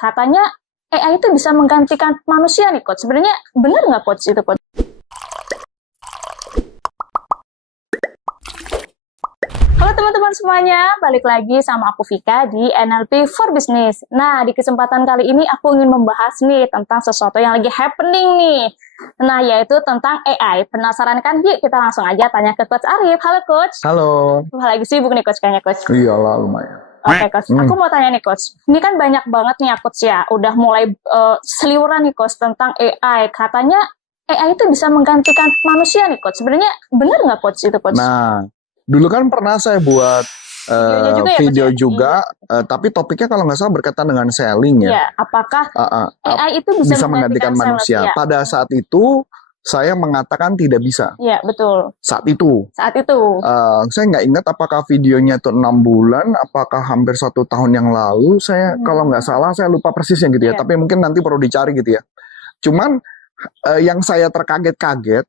Katanya AI itu bisa menggantikan manusia nih, Coach. Sebenarnya benar nggak, Coach, itu, Coach? Halo teman-teman semuanya, balik lagi sama aku Vika di NLP for Business. Nah, di kesempatan kali ini aku ingin membahas nih tentang sesuatu yang lagi happening nih. Nah, yaitu tentang AI. Penasaran kan? Yuk kita langsung aja tanya ke Coach Arif. Halo, Coach. Halo. Wah, lagi sibuk nih, Coach, kayaknya, Coach. Iyalah, lumayan. Oke, Coach. Aku mau tanya nih, Coach. Ini kan banyak banget nih ya, Coach, ya. Udah mulai seliweran nih, Coach, tentang AI. Katanya AI itu bisa menggantikan manusia nih, Coach. Sebenarnya benar nggak, Coach, itu, Coach? Nah, dulu kan pernah saya buat Videonya juga ya, video Coach, ya? juga, tapi topiknya kalau nggak salah berkaitan dengan selling ya. Iya, apakah AI itu Bisa menggantikan manusia. Ya. Pada saat itu, saya mengatakan tidak bisa. Iya, betul. Saat itu. Saat itu. Saya nggak ingat apakah videonya itu 6 bulan, apakah hampir 1 tahun yang lalu. Saya kalau nggak salah, saya lupa persisnya gitu ya. Iya. Tapi mungkin nanti perlu dicari gitu ya. Cuman yang saya terkaget-kaget,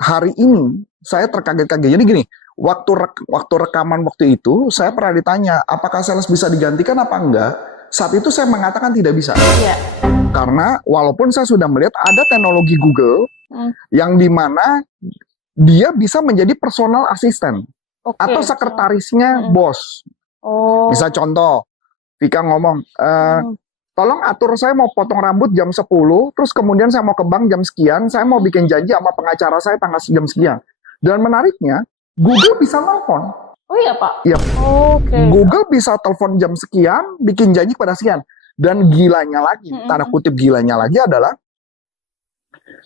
hari ini saya terkaget-kaget. Jadi gini, waktu rekaman waktu itu, saya pernah ditanya, apakah sales bisa digantikan apa enggak? Saat itu saya mengatakan tidak bisa. Iya. Karena walaupun saya sudah melihat ada teknologi Google yang dimana dia bisa menjadi personal assistant atau sekretarisnya bos. Misal contoh, Vika ngomong, tolong atur saya mau potong rambut jam 10, terus kemudian saya mau ke bank jam sekian, saya mau bikin janji sama pengacara saya tanggal jam sekian. Dan menariknya, Google bisa nelfon. Oh iya, Pak? Iya. Oke. Google bisa telepon jam sekian, bikin janji pada sekian. Dan gilanya lagi, tanda kutip gilanya lagi adalah,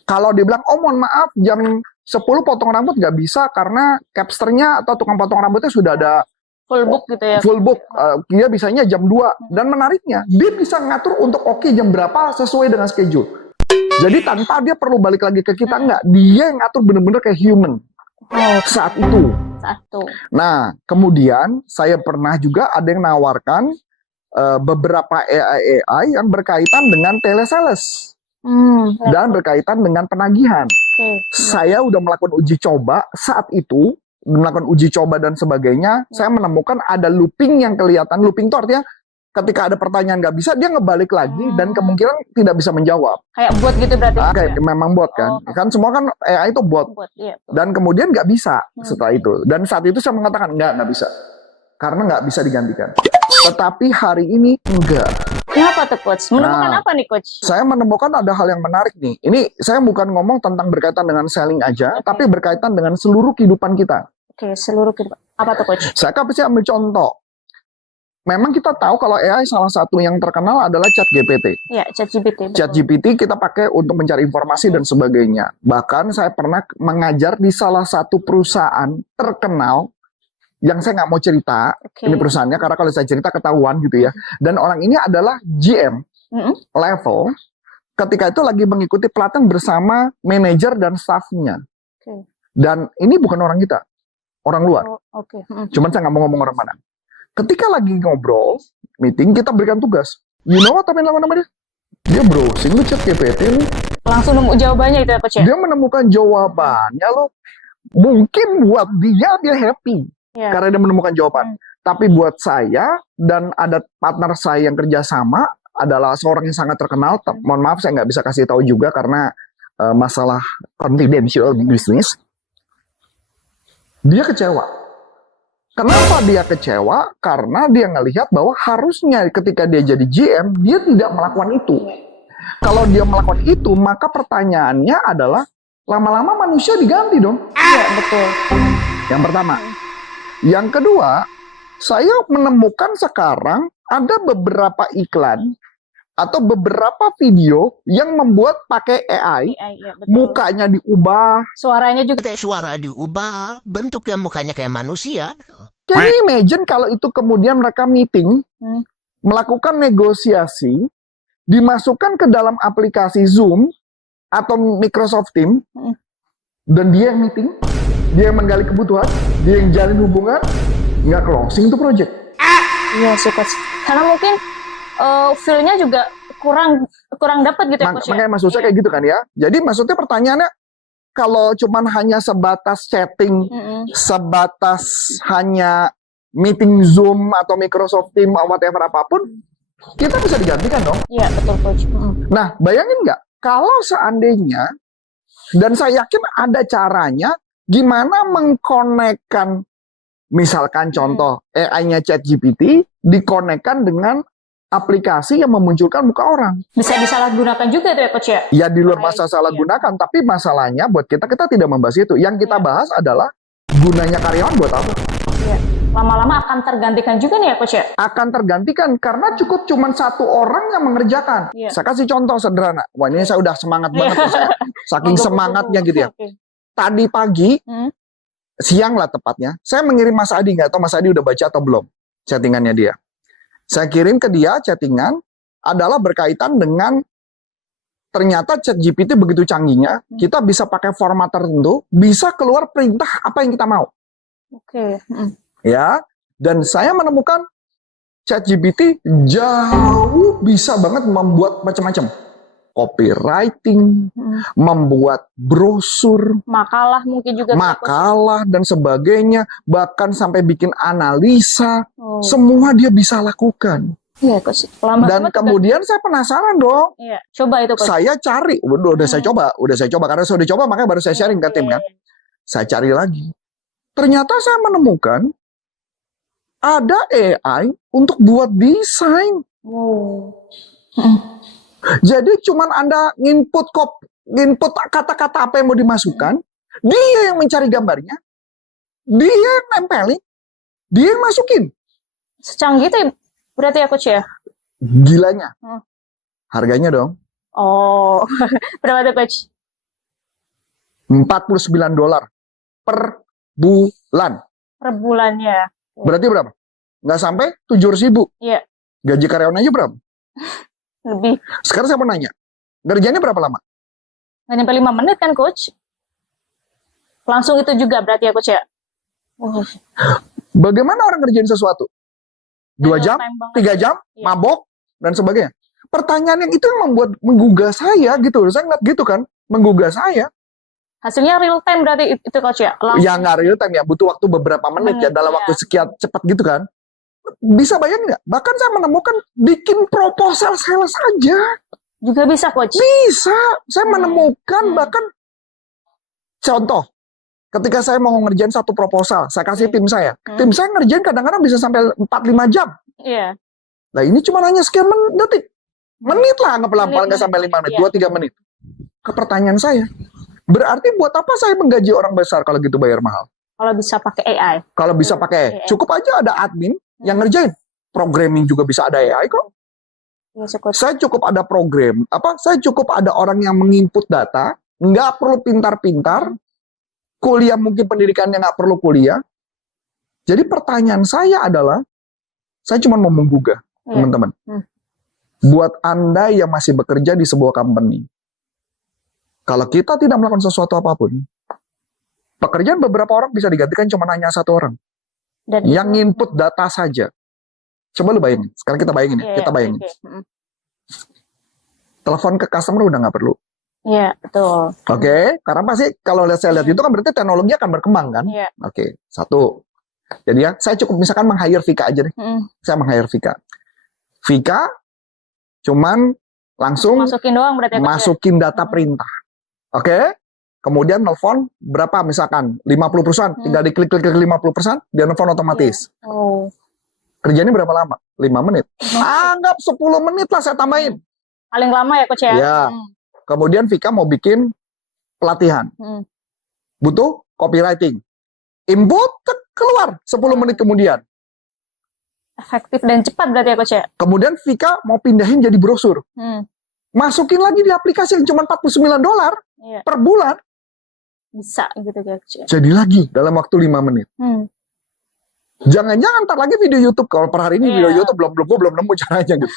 kalau dia bilang, oh mohon maaf, jam 10 potong rambut nggak bisa, karena capsternya atau tukang potong rambutnya sudah ada Full book gitu ya? Full book, dia bisanya jam 2. Dan menariknya, dia bisa ngatur untuk oke jam berapa sesuai dengan schedule. Jadi tanpa dia perlu balik lagi ke kita, enggak. Dia yang ngatur bener-bener kayak human. Saat itu. Nah, kemudian saya pernah juga ada yang nawarkan beberapa AI yang berkaitan dengan telesales. Dan berkaitan dengan penagihan. Saya udah melakukan uji coba saat itu, melakukan uji coba dan sebagainya, saya menemukan ada looping yang kelihatan. Looping itu artinya ketika ada pertanyaan nggak bisa, dia ngebalik lagi dan kemungkinan tidak bisa menjawab. Kayak bot gitu berarti? Kayak memang bot kan. Kan semua kan AI itu bot. Iya. Dan kemudian nggak bisa setelah itu. Dan saat itu saya mengatakan nggak bisa. Karena nggak bisa digantikan. Tetapi hari ini enggak. Kenapa tuh, Coach? Menemukan apa nih, Coach? Saya menemukan ada hal yang menarik nih. Ini saya bukan ngomong tentang berkaitan dengan selling aja, tapi berkaitan dengan seluruh kehidupan kita. Seluruh kehidupan. Apa tuh, Coach? Saya kasih ambil contoh. Memang kita tahu kalau AI salah satu yang terkenal adalah ChatGPT. Iya, ChatGPT. ChatGPT kita pakai untuk mencari informasi dan sebagainya. Bahkan saya pernah mengajar di salah satu perusahaan terkenal yang saya nggak mau cerita, ini perusahaannya, karena kalau saya cerita ketahuan gitu ya. Dan orang ini adalah GM level, ketika itu lagi mengikuti pelatihan bersama manajer dan staffnya. Dan ini bukan orang kita, orang luar. Cuman saya nggak mau ngomong orang mana. Ketika lagi ngobrol, meeting, kita berikan tugas. You know what apa yang dilakukan sama dia? Dia browsing lu ChatGPT lu. Langsung nemu jawabannya itu ya, Coach, ya? Dia menemukan jawabannya loh. Mungkin buat dia happy. Karena dia menemukan jawaban. Tapi buat saya, dan ada partner saya yang kerjasama, adalah seorang yang sangat terkenal. Mohon maaf, saya nggak bisa kasih tahu juga karena masalah confidential business. Dia kecewa. Kenapa dia kecewa? Karena dia ngelihat bahwa harusnya ketika dia jadi GM, dia tidak melakukan itu. Kalau dia melakukan itu, maka pertanyaannya adalah, lama-lama manusia diganti dong. Iya, betul. Yang pertama. Yang kedua, saya menemukan sekarang ada beberapa iklan atau beberapa video yang membuat pakai AI, mukanya diubah, suaranya juga. Suara diubah, bentuknya mukanya kayak manusia. Jadi imagine kalau itu kemudian mereka meeting, melakukan negosiasi, dimasukkan ke dalam aplikasi Zoom atau Microsoft Teams, dan dia yang meeting, dia yang menggali kebutuhan, dia yang jalin hubungan, nggak closing tuh project. Iya, suka. Karena mungkin feel-nya juga kurang dapat gitu ya, Coach. Makanya maksud saya kayak gitu kan ya. Jadi maksudnya pertanyaannya, kalau cuman hanya sebatas chatting, sebatas hanya meeting Zoom atau Microsoft Teams, whatever apapun, kita bisa digantikan dong. Iya, betul coach. Nah, bayangin nggak, kalau seandainya, dan saya yakin ada caranya, gimana mengkonekkan, misalkan contoh, AI-nya ChatGPT, dikonekkan dengan aplikasi yang memunculkan muka orang. Bisa disalahgunakan juga tuh ya coach ya? Ya di luar Baik, masa salah gunakan, tapi masalahnya buat kita tidak membahas itu. Yang kita bahas adalah gunanya karyawan buat apa? Iya. Lama-lama akan tergantikan juga nih ya coach ya? Akan tergantikan karena cukup cuma satu orang yang mengerjakan. Iya. Saya kasih contoh sederhana. Wah, ini saya udah semangat banget. Saking semangatnya gitu ya. Oke. Tadi pagi, siang lah tepatnya, saya mengirim Mas Adi, nggak tahu Mas Adi udah baca atau belum chattingannya dia. Saya kirim ke dia chattingan adalah berkaitan dengan ternyata ChatGPT begitu canggihnya, kita bisa pakai format tertentu, bisa keluar perintah apa yang kita mau. Oke. Ya, dan saya menemukan ChatGPT jauh bisa banget membuat macam-macam. Copywriting, membuat brosur, Makalah mungkin juga. makalah dan sebagainya, bahkan sampai bikin analisa, semua dia bisa lakukan. Iya coach. Dan kemudian saya penasaran dong. Iya, coba itu coach. Saya cari, udah saya coba karena saya udah coba makanya baru saya sharing ke tim kan. Saya cari lagi. Ternyata saya menemukan ada AI untuk buat desain. Jadi cuman Anda nginput kata-kata apa yang mau dimasukkan, dia yang mencari gambarnya, dia yang nempelin, dia yang masukin. Secanggih itu berarti ya coach ya? Gilanya. Harganya dong. Oh, berapa tuh coach? $49 per bulan. Per bulannya. Berarti berapa? Nggak sampai 700.000. Iya. Gaji karyawan aja berapa? Lebih. Sekarang saya mau nanya, ngerjainnya berapa lama? Nggak nyampe 5 menit kan coach? Langsung itu juga berarti ya coach ya? Bagaimana orang ngerjain sesuatu? 2 jam, 3 jam, Iya. mabok, dan sebagainya. Pertanyaan yang itu yang membuat menggugah saya gitu. Saya ngeliat gitu kan, menggugah saya. Hasilnya real time berarti itu coach ya? Langsung. Ya nggak real time ya, butuh waktu beberapa menit ya, dalam waktu sekian cepat gitu kan. Bisa bayangin nggak? Bahkan saya menemukan bikin proposal sales saja. Juga bisa coach? Bisa. Saya menemukan bahkan contoh. Ketika saya mau ngerjain satu proposal, saya kasih tim saya. Tim saya ngerjain kadang-kadang bisa sampai 4-5 jam. Iya. Nah ini cuma hanya sekian detik. Menit lah, nggak pelan-pelan, nggak sampai 5 menit, 2-3 menit. Ke pertanyaan saya, berarti buat apa saya menggaji orang besar kalau gitu bayar mahal? Kalau bisa pakai AI. Kalau bisa pakai, cukup aja ada admin yang ngerjain. Programming juga bisa ada AI kok. Iya, coach. Saya cukup ada program, saya cukup ada orang yang menginput data, nggak perlu pintar-pintar, kuliah mungkin pendidikannya nggak perlu kuliah. Jadi pertanyaan saya adalah, saya cuma mau menggugah, teman-teman. Buat Anda yang masih bekerja di sebuah company, kalau kita tidak melakukan sesuatu apapun, pekerjaan beberapa orang bisa digantikan cuma hanya satu orang. Dan yang input data saja. Coba lu bayangin. Sekarang kita bayangin ya. Kita bayangin. Telepon ke customer udah nggak perlu. Iya, betul. Oke. Karena pasti kalau saya lihat itu kan berarti teknologi akan berkembang kan. Iya. Oke. Satu. Jadi ya, saya cukup misalkan meng-hire Vika aja deh. Saya meng-hire Vika. Vika cuman langsung Masukin doang berarti ya, masukin data perintah. Oke. Kemudian nelfon berapa misalkan 50 perusahaan, tinggal diklik-klik 50%, dia nelfon otomatis. Oh. Kerjanya berapa lama? 5 menit. Anggap 10 menit lah saya tambahin. Paling lama ya coach ya? Ya. Kemudian Vika mau bikin pelatihan. Butuh copywriting. Input keluar 10 menit kemudian. Efektif dan cepat berarti ya coach ya? Kemudian Vika mau pindahin jadi brosur. Masukin lagi di aplikasi yang cuma $49 per bulan. Bisa gitu ya coach ya? Jadi lagi dalam waktu 5 menit. Jangan-jangan ntar lagi video YouTube. Kalau per hari ini video YouTube belum nemu caranya gitu.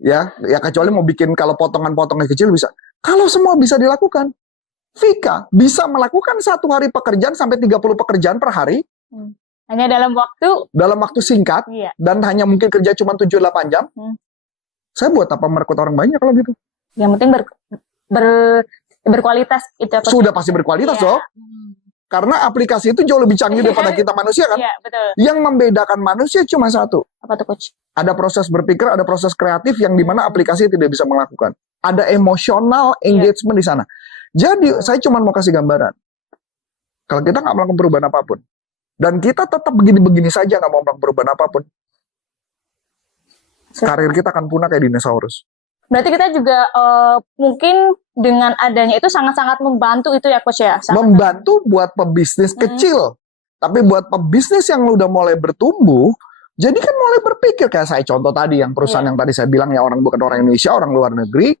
ya kecuali mau bikin kalau potongan-potongan kecil bisa. Kalau semua bisa dilakukan, Vika bisa melakukan 1 hari pekerjaan sampai 30 pekerjaan per hari. Hanya dalam waktu singkat dan hanya mungkin kerja cuma 7-8 jam. Saya buat apa merekrut orang banyak kalau gitu? Yang penting berkualitas itu. Sudah pasti berkualitas dong. Karena aplikasi itu jauh lebih canggih daripada kita manusia kan. Iya, betul. Yang membedakan manusia cuma satu. Apa tuh coach? Ada proses berpikir, ada proses kreatif yang dimana aplikasi tidak bisa melakukan. Ada emosional engagement di sana. Jadi saya cuma mau kasih gambaran. Kalau kita nggak melakukan perubahan apapun, dan kita tetap begini-begini saja nggak mau melakukan perubahan apapun, karir kita akan punah kayak dinosaurus. Berarti kita juga mungkin dengan adanya itu sangat-sangat membantu itu ya coach ya? Membantu buat pebisnis kecil. Tapi buat pebisnis yang udah mulai bertumbuh, jadi kan mulai berpikir, kayak saya contoh tadi, yang perusahaan yang tadi saya bilang ya, orang bukan orang Indonesia, orang luar negeri,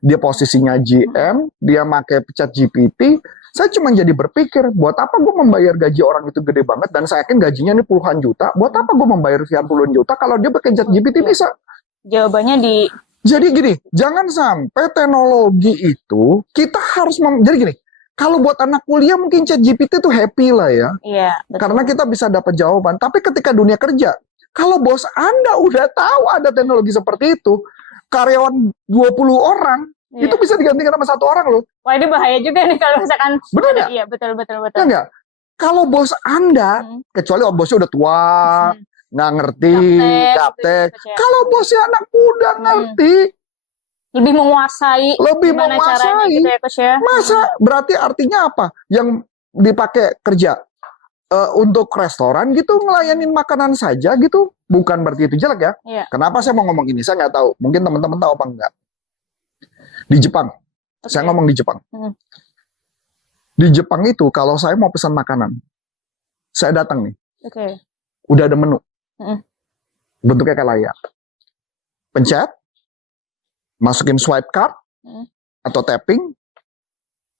dia posisinya GM, dia pakai ChatGPT, saya cuma jadi berpikir, buat apa gue membayar gaji orang itu gede banget, dan saya yakin gajinya ini puluhan juta, buat apa gue membayar sekian puluhan juta, kalau dia pakai ChatGPT bisa. Jawabannya di... Jadi gini, jangan sampai teknologi itu kita harus jadi gini. Kalau buat anak kuliah mungkin ChatGPT tuh happy lah ya. Iya, betul. Karena kita bisa dapat jawaban. Tapi ketika dunia kerja, kalau bos Anda udah tahu ada teknologi seperti itu, karyawan 20 orang itu bisa digantikan sama 1 orang loh. Wah, ini bahaya juga nih kalau misalkan. Benar nggak? Iya, betul. Ya nggak? Kalau bos Anda, kecuali bosnya udah tua, nggak ngerti, gaptek. Kalau bosnya anak muda ngerti, lebih menguasai, caranya gitu ya coach ya. Masa berarti artinya apa? Yang dipakai kerja untuk restoran gitu, ngelayanin makanan saja gitu, bukan berarti itu jelek ya. Iya. Kenapa saya mau ngomong ini? Saya nggak tahu. Mungkin teman-teman tahu apa enggak? Di Jepang, saya ngomong di Jepang. Di Jepang itu kalau saya mau pesan makanan, saya datang nih. Udah ada menu. Bentuknya kayak layar. Pencet, masukin swipe card atau tapping,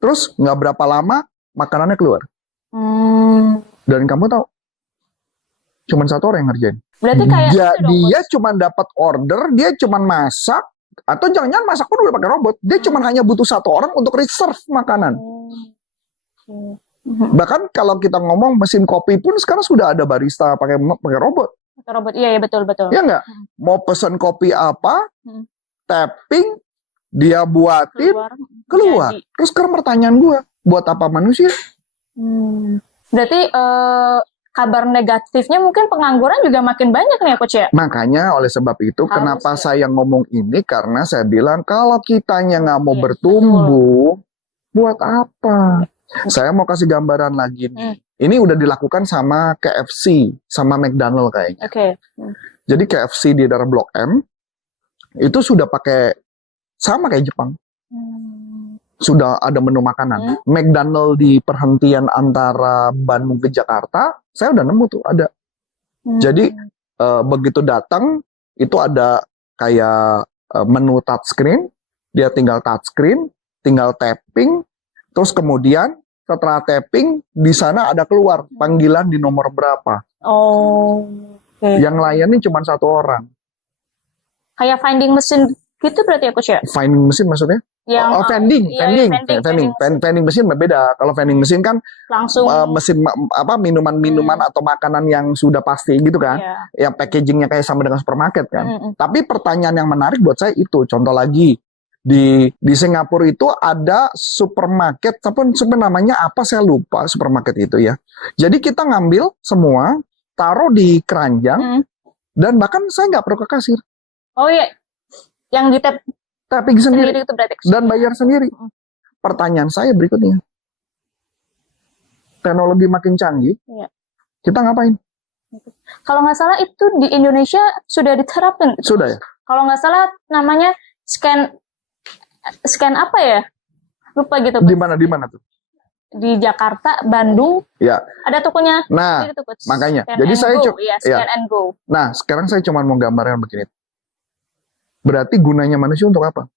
terus nggak berapa lama makanannya keluar. Dan kamu tahu, cuma 1 orang yang ngerjain. Berarti kayak dia cuma dapat order, dia cuma masak, atau jangan-jangan masak pun udah pakai robot. Dia cuma hanya butuh 1 orang untuk reserve makanan. Bahkan kalau kita ngomong mesin kopi pun sekarang sudah ada barista pakai robot. Robot, iya betul. Ya nggak? Mau pesen kopi apa, tapping, dia buatin, keluar. Terus sekarang pertanyaan gue, buat apa manusia? Berarti kabar negatifnya mungkin pengangguran juga makin banyak nih ya coach ya? Makanya oleh sebab itu, kenapa saya ngomong ini, karena saya bilang kalau kitanya nggak mau bertumbuh, buat apa? Saya mau kasih gambaran lagi nih. Ini udah dilakukan sama KFC, sama McDonald kayaknya. Jadi KFC di daerah Blok M, itu sudah pakai, sama kayak Jepang. Sudah ada menu makanan. McDonald di perhentian antara Bandung ke Jakarta, saya udah nemu tuh, ada. Jadi, begitu datang, itu ada kayak menu touchscreen, dia tinggal touchscreen, tinggal tapping, terus kemudian setelah tapping, di sana ada keluar panggilan di nomor berapa. Yang layanin cuma 1 orang. Kayak vending mesin gitu berarti ya coach ya? Vending mesin maksudnya? Vending mesin beda. Kalau vending mesin kan langsung mesin minuman-minuman atau makanan yang sudah pasti gitu kan. Yang packagingnya kayak sama dengan supermarket kan. Tapi pertanyaan yang menarik buat saya itu, contoh lagi. Di Singapura itu ada supermarket, tapi namanya apa saya lupa supermarket itu ya. Jadi kita ngambil semua, taruh di keranjang, dan bahkan saya nggak perlu ke kasir. Oh iya, yang di tapping sendiri itu berarti. Dan bayar sendiri. Pertanyaan saya berikutnya, teknologi makin canggih, kita ngapain? Kalau nggak salah itu di Indonesia sudah diterapkan. Sudah ya? Kalau nggak salah namanya scan apa ya? Lupa gitu. Di mana tuh? Di Jakarta, Bandung. Ya. Ada tokonya. Nah, itu, makanya. Scan jadi saya scan and go. Nah, sekarang saya cuma mau gambarkan begini. Berarti gunanya manusia untuk apa?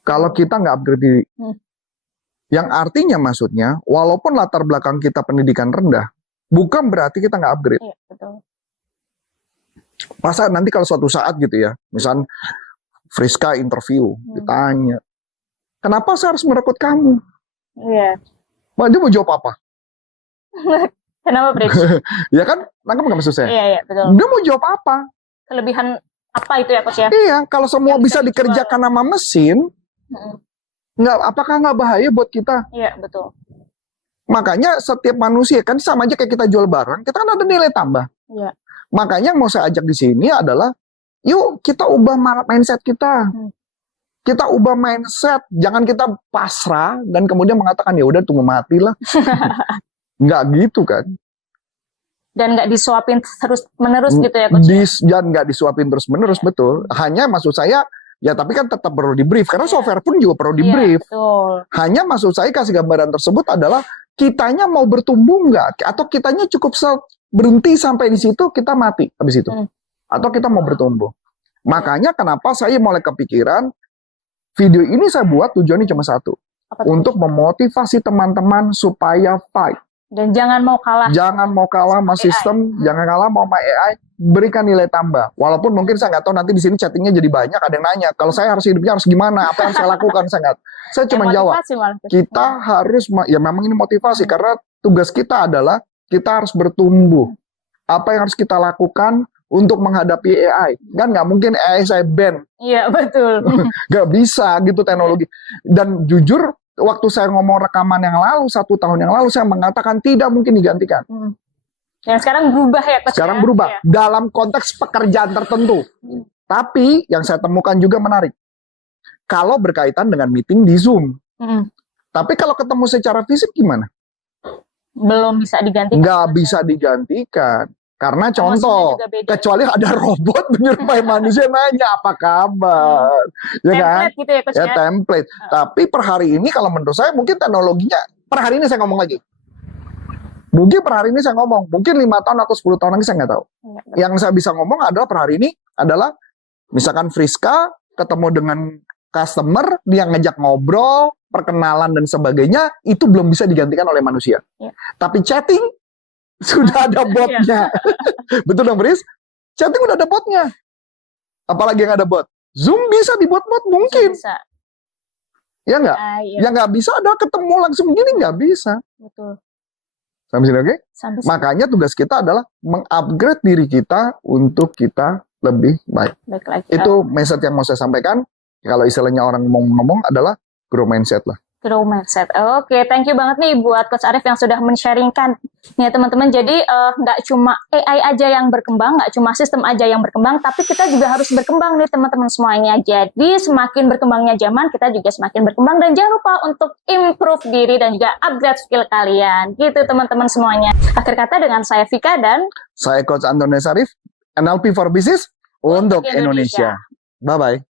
Kalau kita nggak upgrade diri. Yang artinya maksudnya, walaupun latar belakang kita pendidikan rendah, bukan berarti kita nggak upgrade. Iya, betul. Masa nanti kalau suatu saat gitu ya, misal Friska interview, ditanya, kenapa saya harus merekrut kamu? Iya. Dia mau jawab apa? Kenapa, Bridge? Ya kan, nangkep nggak maksud saya? Iya, betul. Dia mau jawab apa? Kelebihan apa itu ya, Coach ya? Iya, kalau semua bisa dikerjakan sama mesin, apakah nggak bahaya buat kita? Iya, betul. Makanya setiap manusia kan sama aja kayak kita jual barang, kita kan ada nilai tambah. Iya. Makanya yang mau saya ajak di sini adalah, yuk kita ubah mindset kita. Kita ubah mindset, jangan kita pasrah dan kemudian mengatakan ya udah tunggu mati lah. Nggak gitu kan. Dan nggak disuapin terus menerus gitu ya Coach? Dan nggak disuapin terus menerus, betul. Hanya maksud saya, ya tapi kan tetap perlu di brief, karena software pun juga perlu di brief. Betul. Hanya maksud saya kasih gambaran tersebut adalah kitanya mau bertumbuh nggak, atau kitanya cukup berhenti sampai di situ kita mati habis itu, atau kita mau bertumbuh. Makanya kenapa saya mulai kepikiran video ini saya buat tujuannya cuma satu, untuk memotivasi teman-teman supaya fight. Dan jangan mau kalah. Jangan mau kalah sama sistem, jangan kalah sama AI, berikan nilai tambah. Walaupun mungkin saya nggak tahu nanti di sini chattingnya jadi banyak, ada yang nanya, kalau saya harus hidupnya harus gimana, apa yang saya lakukan, saya cuma jawab. Kita harus, ya memang ini motivasi, karena tugas kita adalah kita harus bertumbuh. Apa yang harus kita lakukan untuk menghadapi AI? Kan nggak mungkin AI saya ban. Iya, betul. Nggak bisa gitu teknologi. Dan jujur, waktu saya ngomong rekaman yang lalu, 1 tahun yang lalu, saya mengatakan tidak mungkin digantikan. Dan sekarang berubah ya Coach? Sekarang berubah, dalam konteks pekerjaan tertentu. Tapi yang saya temukan juga menarik. Kalau berkaitan dengan meeting di Zoom. Tapi kalau ketemu secara fisik gimana? Belum bisa digantikan. Nggak bisa digantikan. Karena contoh, kecuali ada robot menyerupai manusia nanya apa kabar, ya kan? Template gitu ya Coach? Ya template. Tapi per hari ini kalau menurut saya mungkin teknologinya, per hari ini saya ngomong lagi. Mungkin per hari ini saya ngomong, mungkin 5 tahun atau 10 tahun lagi saya nggak tahu. Yang saya bisa ngomong adalah per hari ini adalah, misalkan Friska ketemu dengan customer, dia ngajak ngobrol, perkenalan dan sebagainya, itu belum bisa digantikan oleh manusia. Tapi chatting, sudah ada botnya. Betul dong, Bris? Chatting udah ada botnya. Apalagi yang ada bot? Zoom bisa dibuat bot mungkin. Bisa. Ya nggak? Yang nggak bisa adalah ketemu langsung gini, nggak bisa. Betul. Sampai sini, oke? Sampai sini. Makanya tugas kita adalah mengupgrade diri kita untuk kita lebih baik. Baik lagi. Itu message yang mau saya sampaikan. Kalau istilahnya orang mau ngomong adalah grow mindset lah. Grow mindset. Oke, thank you banget nih buat Coach Arif yang sudah men-sharingkan nih teman-teman. Jadi nggak cuma AI aja yang berkembang, nggak cuma sistem aja yang berkembang, tapi kita juga harus berkembang nih teman-teman semuanya. Jadi semakin berkembangnya zaman, kita juga semakin berkembang. Dan jangan lupa untuk improve diri dan juga upgrade skill kalian. Gitu teman-teman semuanya. Akhir kata dengan saya Vika dan saya Coach Antonius Arif, NLP for Business untuk Indonesia. Bye-bye.